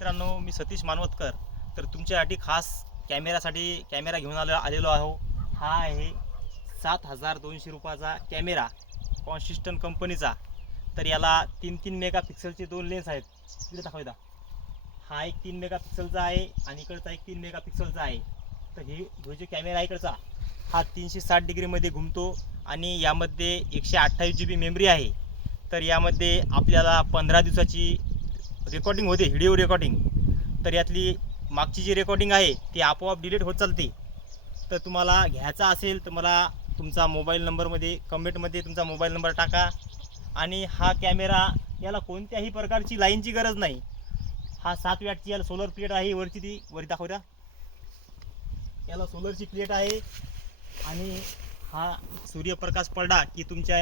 मित्रांनो, मी सतीश मानवतकर. तर तुमच्यासाठी खास कॅमेरा घेऊन आलेलो आहो. हा आहे 7,200 रुपयाचा कॅमेरा, कॉन्सिस्टंट कंपनीचा. तर याला 3 मेगापिक्सलचे 2 लेन्स आहेत. इकडे दाखवता. हा एक 3 मेगापिक्सलचा आहे आणि इकडचा एक 3 मेगापिक्सलचा आहे. तर जो कॅमेरा आहे इकडचा, हा 360 डिग्रीमध्ये घुमतो आणि यामध्ये 128 GB मेमरी आहे. तर यामध्ये आपल्याला 15 दिवसाची रेकॉर्डिंग होते, व्हिडिओ रेकॉर्डिंग. तर यातली मागची जी रेकॉर्डिंग आहे ती आपोआप डिलीट होत चालते. तर तुम्हाला घ्यायचा असेल तर मला तुमचा मोबाईल नंबरमध्ये कमेंटमध्ये तुमचा मोबाईल नंबर टाका. आणि हा कॅमेरा, याला कोणत्याही प्रकारची लाईनची गरज नाही. हा 7 वॅटची याला सोलर प्लेट आहे. वरती दाखवत्या, याला सोलरची प्लेट आहे. आणि हा सूर्यप्रकाश पडला की तुमच्या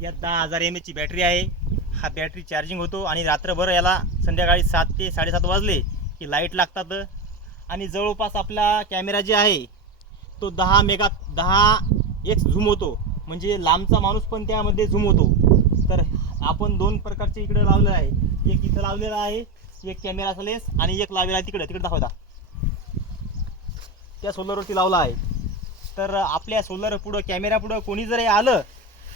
यात 10,000 mAh ची बॅटरी आहे. हा बॅटरी चार्जिंग होतो आणि रात्रभर याला संध्याकाळी 7 ते 7:30 वाजले की लाईट लागतात. आणि जवळपास आपला कॅमेरा जे आहे तो 10x झूम होतो, म्हणजे लांबचा माणूस पण त्यामध्ये झूम होतो. तर आपण 2 प्रकारचे इकडे लावलेलं आहे. एक इथं लावलेला आहे, एक कॅमेराचा लेन्स, आणि एक लावलेला आहे तिकडे दाखवता, त्या सोलरवरती लावला आहे. तर आपल्या सोलर पुढं, कॅमेरा पुढं कोणी जरी आलं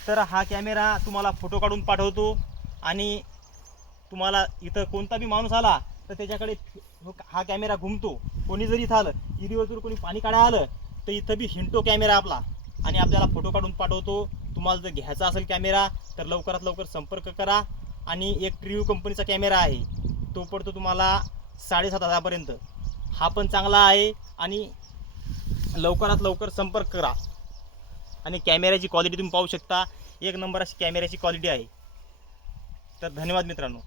तर हा कॅमेरा तुम्हाला फोटो काढून पाठवतो. आणि तुम्हाला इथं कोणता बी माणूस आला तर त्याच्याकडे हा कॅमेरा घुमतो. कोणी जरी इथं आलं, इरीवरतून कोणी पाणी काढायला आलं तर इथं बी हिंडतो कॅमेरा आपला आणि आपल्याला फोटो काढून पाठवतो. तुम्हाला जर घ्यायचा असेल कॅमेरा तर लवकरात लवकर संपर्क करा. आणि एक ट्रिव्ह्यू कंपनीचा कॅमेरा आहे, तो पडतो तुम्हाला 7,500 पर्यंत. हा पण चांगला आहे आणि लवकरात लवकर संपर्क करा. आणि कॅमेऱ्याची क्वालिटी तुम्ही पाहू शकता, एक नंबर अशी कॅमेऱ्याची क्वालिटी आहे. तर धन्यवाद मित्रांनो.